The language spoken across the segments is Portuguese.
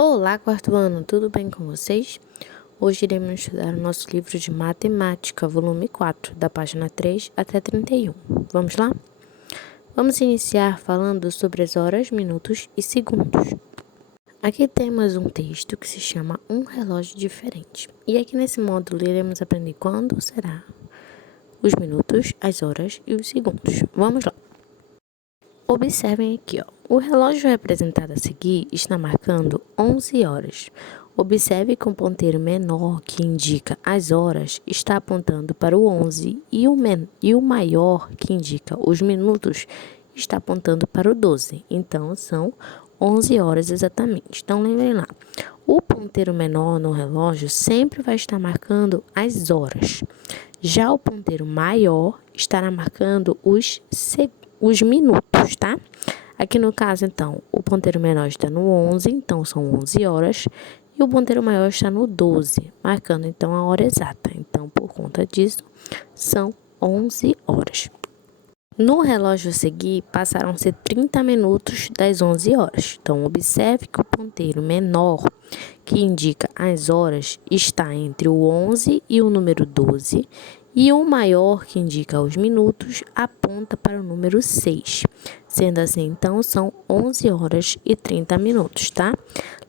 Olá, quarto ano, tudo bem com vocês? Hoje iremos estudar o nosso livro de matemática, volume 4, da página 3 até 31. Vamos lá? Vamos iniciar falando sobre as horas, minutos e segundos. Aqui temos um texto que se chama Um Relógio Diferente. E aqui nesse módulo iremos aprender quando será os minutos, as horas e os segundos. Vamos lá. Observem aqui, o relógio representado a seguir está marcando 11 horas. Observe que o ponteiro menor, que indica as horas, está apontando para o 11 e o maior, que indica os minutos, está apontando para o 12. Então, são 11 horas exatamente. Então, lembrem lá, o ponteiro menor no relógio sempre vai estar marcando as horas. Já o ponteiro maior estará marcando os minutos, tá? Aqui no caso, então, o ponteiro menor está no 11, então são 11 horas, e o ponteiro maior está no 12, marcando então a hora exata. Então, por conta disso, são 11 horas. No relógio a seguir, passaram-se 30 minutos das 11 horas. Então, observe que o ponteiro menor, que indica as horas, está entre o 11 e o número 12, e o maior, que indica os minutos, aponta para o número 6. Sendo assim, então, são 11 horas e 30 minutos, tá?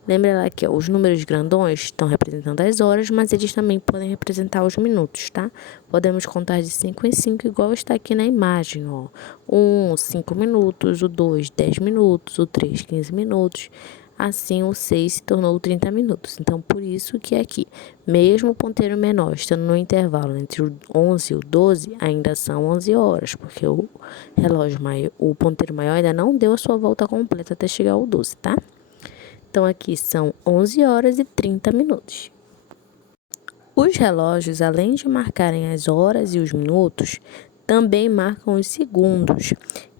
Lembra lá que os números grandões estão representando as horas, mas eles também podem representar os minutos, tá? Podemos contar de 5 em 5, igual está aqui na imagem, ó. 1, 5 minutos, o 2, 10 minutos, o 3, 15 minutos. Assim, o 6 se tornou 30 minutos. Então, por isso que aqui, mesmo o ponteiro menor estando no intervalo entre o 11 e o 12, ainda são 11 horas, porque o relógio maior, o ponteiro maior ainda não deu a sua volta completa até chegar ao 12, tá? Então, aqui são 11 horas e 30 minutos. Os relógios, além de marcarem as horas e os minutos, também marcam os segundos,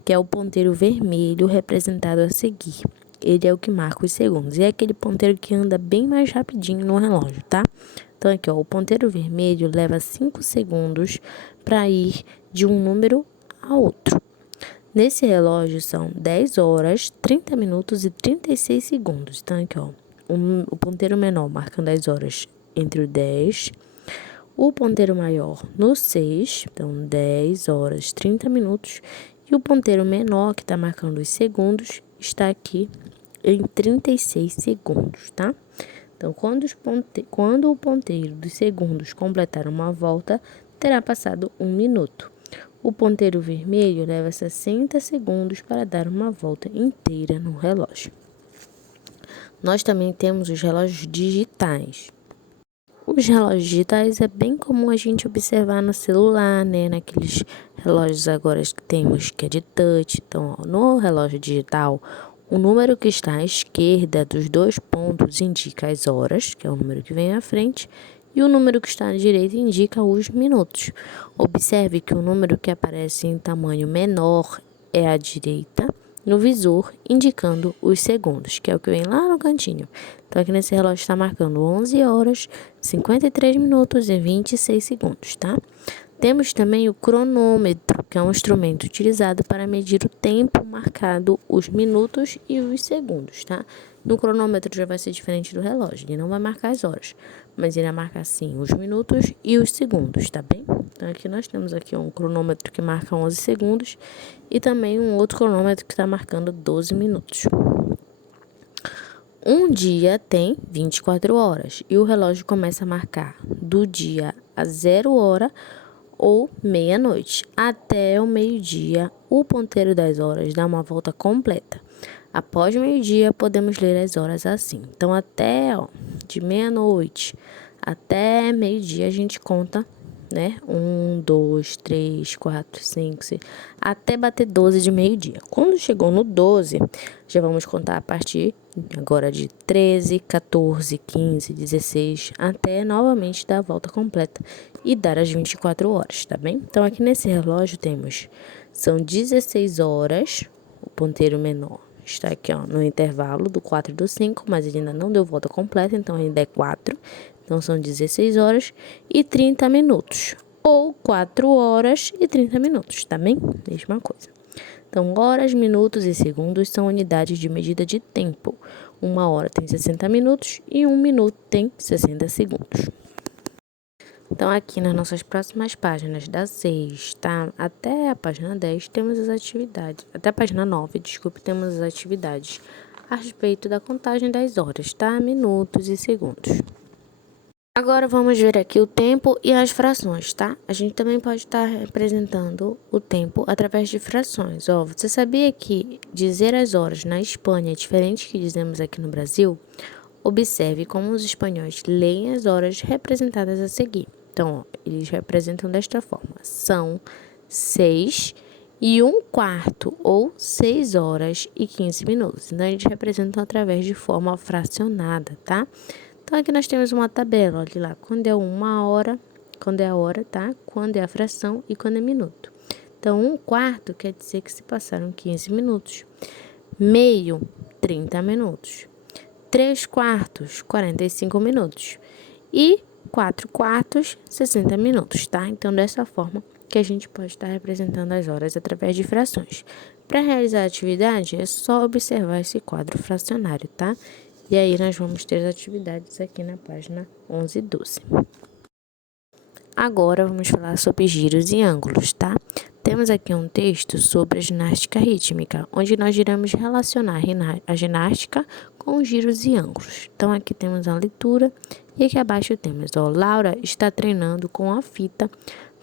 que é o ponteiro vermelho representado a seguir. Ele é o que marca os segundos. E é aquele ponteiro que anda bem mais rapidinho no relógio, tá? Então, aqui, o ponteiro vermelho leva 5 segundos para ir de um número a outro. Nesse relógio são 10 horas, 30 minutos e 36 segundos. Então, aqui, o ponteiro menor marcando as horas entre o 10, o ponteiro maior no 6, então 10 horas, 30 minutos, e o ponteiro menor, que está marcando os segundos, está aqui em 36 segundos, tá? Então, quando o ponteiro dos segundos completar uma volta, terá passado 1 minuto. O ponteiro vermelho leva 60 segundos para dar uma volta inteira no relógio. Nós também temos os relógios digitais. Os relógios digitais é bem comum a gente observar no celular, né? Naqueles relógios agora que temos que é de touch. Então, no relógio digital, o número que está à esquerda dos 2 pontos indica as horas, que é o número que vem à frente, e o número que está à direita indica os minutos. Observe que o número que aparece em tamanho menor é à direita, no visor, indicando os segundos, que é o que vem lá no cantinho. Então, aqui nesse relógio está marcando 11 horas, 53 minutos e 26 segundos, tá? Temos também o cronômetro, que é um instrumento utilizado para medir o tempo marcado, os minutos e os segundos, tá? No cronômetro já vai ser diferente do relógio, ele não vai marcar as horas, mas ele vai marcar sim os minutos e os segundos, tá bem? Então, aqui nós temos aqui um cronômetro que marca 11 segundos e também um outro cronômetro que está marcando 12 minutos. Um dia tem 24 horas e o relógio começa a marcar do dia a 0 hora ou meia-noite. Até o meio-dia, o ponteiro das horas dá uma volta completa. Após meio-dia, podemos ler as horas assim. Então, de meia-noite até meio-dia, a gente conta, né? 1, 2, 3, 4, 5, 6, até bater 12 de meio-dia. Quando chegou no 12, já vamos contar a partir agora de 13, 14, 15, 16, até novamente dar a volta completa e dar as 24 horas, tá bem? Então, aqui nesse relógio são 16 horas, o ponteiro menor está aqui, no intervalo do 4 e do 5, mas ele ainda não deu volta completa, então ainda é 4. Então, são 16 horas e 30 minutos, ou 4 horas e 30 minutos, tá bem? Mesma coisa. Então, horas, minutos e segundos são unidades de medida de tempo. 1 hora tem 60 minutos e 1 minuto tem 60 segundos. Então, aqui nas nossas próximas páginas, da 6, tá? Até a página 10, temos as atividades. Até a página 9, desculpe, temos as atividades a respeito da contagem das horas, tá? Minutos e segundos. Agora, vamos ver aqui o tempo e as frações, tá? A gente também pode estar representando o tempo através de frações. Ó, você sabia que dizer as horas na Espanha é diferente que dizemos aqui no Brasil? Observe como os espanhóis leem as horas representadas a seguir. Então, ó, eles representam desta forma. São 6 e 1/4, ou 6 horas e 15 minutos. Então, eles representam através de forma fracionada, tá? Então, aqui nós temos uma tabela, olha lá, quando é 1 hora, quando é a hora, tá? Quando é a fração e quando é minuto. Então, 1/4 quer dizer que se passaram 15 minutos. Meio, 30 minutos. 3/4, 45 minutos. E 4/4, 60 minutos, tá? Então, dessa forma que a gente pode estar representando as horas através de frações. Para realizar a atividade, é só observar esse quadro fracionário, tá? E aí, nós vamos ter as atividades aqui na página 11 e 12. Agora, vamos falar sobre giros e ângulos, tá? Temos aqui um texto sobre a ginástica rítmica, onde nós iremos relacionar a ginástica com giros e ângulos. Então, aqui temos a leitura e aqui abaixo temos, ó, Laura está treinando com a fita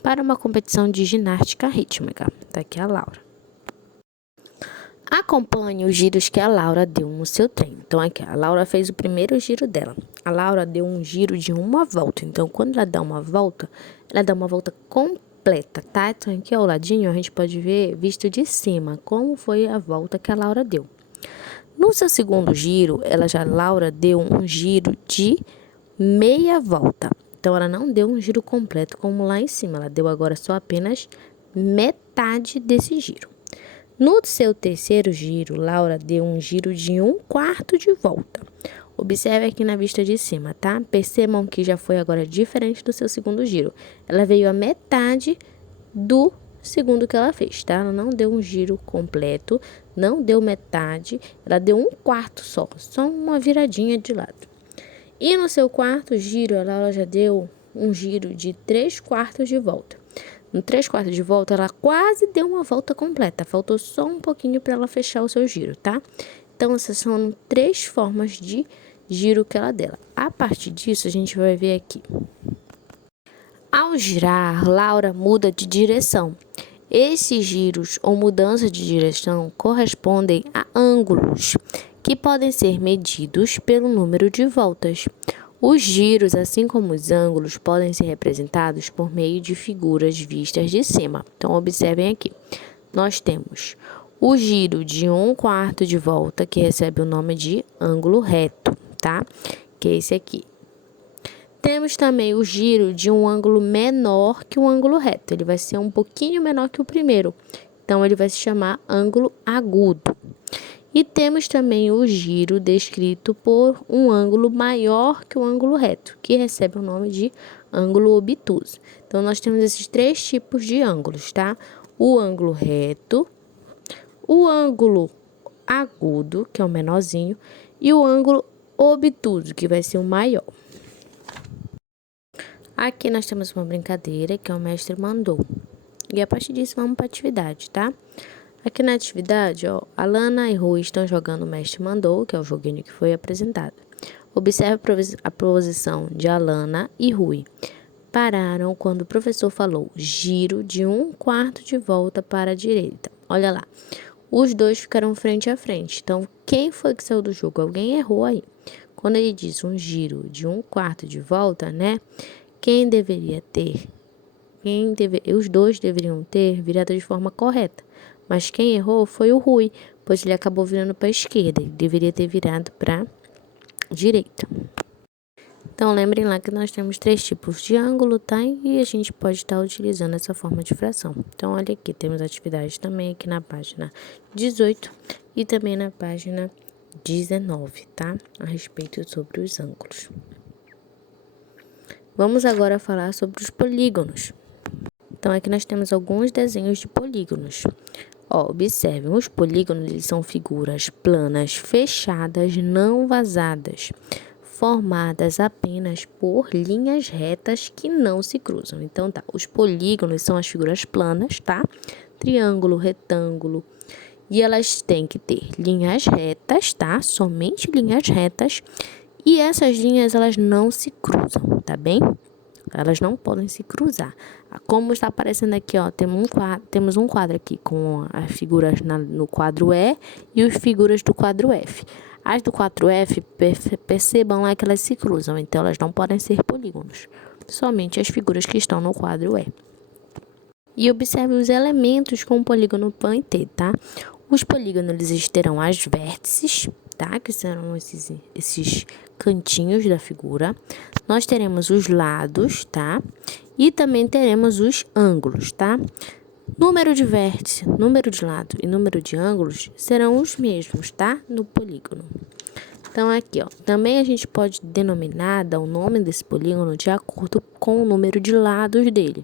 para uma competição de ginástica rítmica. Tá aqui a Laura. Acompanhe os giros que a Laura deu no seu treino. Então, aqui, a Laura fez o primeiro giro dela. A Laura deu um giro de 1 volta. Então, quando ela dá uma volta completa, tá? Então, aqui ao ladinho, a gente pode ver, visto de cima, como foi a volta que a Laura deu. No seu segundo giro, Laura deu um giro de meia volta. Então, ela não deu um giro completo como lá em cima. Ela deu agora só apenas metade desse giro. No seu terceiro giro, Laura deu um giro de 1/4 de volta. Observe aqui na vista de cima, tá? Percebam que já foi agora diferente do seu segundo giro. Ela veio a metade do segundo que ela fez, tá? Ela não deu um giro completo, não deu metade, ela deu 1/4 só uma viradinha de lado. E no seu quarto giro, ela já deu um giro de 3/4 de volta. No 3/4 de volta, ela quase deu uma volta completa. Faltou só um pouquinho para ela fechar o seu giro, tá? Então, essas são 3 formas de giro que ela deu. A partir disso, a gente vai ver aqui. Ao girar, Laura muda de direção. Esses giros ou mudanças de direção correspondem a ângulos, que podem ser medidos pelo número de voltas. Os giros, assim como os ângulos, podem ser representados por meio de figuras vistas de cima. Então, observem aqui. Nós temos o giro de 1/4 de volta, que recebe o nome de ângulo reto, tá? Que é esse aqui. Temos também o giro de um ângulo menor que o ângulo reto. Ele vai ser um pouquinho menor que o primeiro. Então, ele vai se chamar ângulo agudo. E temos também o giro descrito por um ângulo maior que o ângulo reto, que recebe o nome de ângulo obtuso. Então, nós temos esses 3 tipos de ângulos, tá? O ângulo reto, o ângulo agudo, que é o menorzinho, e o ângulo obtuso, que vai ser o maior. Aqui nós temos uma brincadeira que o mestre mandou. E a partir disso, vamos para a atividade, tá? Aqui na atividade, ó, Alana e Rui estão jogando o Mestre Mandou, que é o joguinho que foi apresentado. Observe a posição de Alana e Rui. Pararam quando o professor falou giro de 1/4 de volta para a direita. Olha lá, os dois ficaram frente a frente. Então, quem foi que saiu do jogo? Alguém errou aí. Quando ele diz um giro de 1/4 de volta, né? Os dois deveriam ter virado de forma correta. Mas quem errou foi o Rui, pois ele acabou virando para a esquerda. Ele deveria ter virado para a direita. Então, lembrem lá que nós temos 3 tipos de ângulo, tá? E a gente pode estar utilizando essa forma de fração. Então, olha aqui, temos atividades também aqui na página 18 e também na página 19, tá? A respeito sobre os ângulos. Vamos agora falar sobre os polígonos. Então, aqui nós temos alguns desenhos de polígonos. Ó, observem, os polígonos eles são figuras planas fechadas, não vazadas, formadas apenas por linhas retas que não se cruzam. Então, tá, os polígonos são as figuras planas, tá? Triângulo, retângulo, e elas têm que ter linhas retas, tá? Somente linhas retas, e essas linhas elas não se cruzam, tá bem? Elas não podem se cruzar. Como está aparecendo aqui, ó, temos um quadro aqui com as figuras no quadro E e as figuras do quadro F. As do quadro F, percebam lá que elas se cruzam, então elas não podem ser polígonos. Somente as figuras que estão no quadro E. E observe os elementos com o polígono PAN e T, tá? Os polígonos eles terão as vértices, tá? Que serão esses cantinhos da figura. Nós teremos os lados, tá? E também teremos os ângulos, tá? Número de vértice, número de lado e número de ângulos serão os mesmos, tá? No polígono. Então, aqui, ó, também a gente pode dar o nome desse polígono de acordo com o número de lados dele.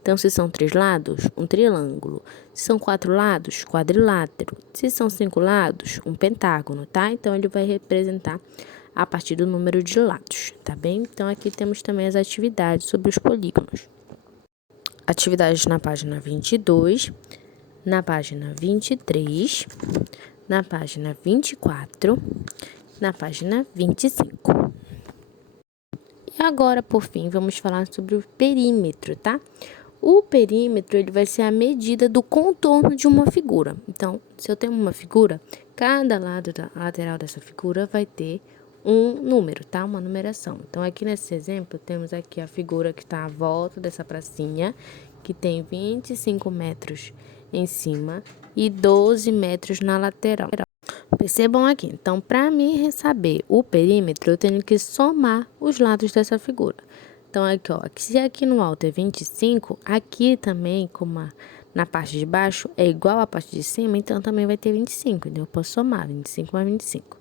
Então, se são 3 lados, um triângulo. Se são 4 lados, quadrilátero. Se são 5 lados, um pentágono, tá? Então, ele vai representar a partir do número de lados, tá bem? Então, aqui temos também as atividades sobre os polígonos. Atividades na página 22, na página 23, na página 24, na página 25. E agora, por fim, vamos falar sobre o perímetro, tá? O perímetro ele vai ser a medida do contorno de uma figura. Então, se eu tenho uma figura, cada lado lateral dessa figura vai ter um número, tá? Uma numeração. Então, aqui nesse exemplo, temos aqui a figura que está à volta dessa pracinha, que tem 25 metros em cima e 12 metros na lateral. Percebam aqui. Então, para mim saber o perímetro, eu tenho que somar os lados dessa figura. Então, aqui, ó, se aqui no alto é 25, aqui também, como na parte de baixo é igual à parte de cima, então também vai ter 25. Então, eu posso somar 25 mais 25.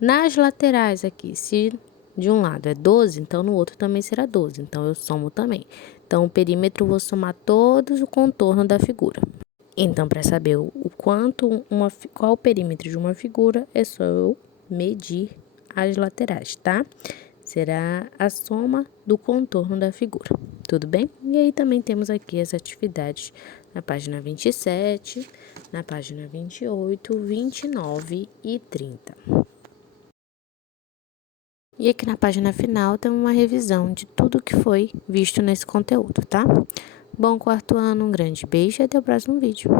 Nas laterais aqui, se de um lado é 12, então no outro também será 12. Então, eu somo também. Então, o perímetro, eu vou somar todos o contorno da figura. Então, para saber qual o perímetro de uma figura, é só eu medir as laterais, tá? Será a soma do contorno da figura, tudo bem? E aí também temos aqui as atividades na página 27, na página 28, 29 e 30. E aqui na página final tem uma revisão de tudo que foi visto nesse conteúdo, tá? Bom quarto ano, um grande beijo e até o próximo vídeo.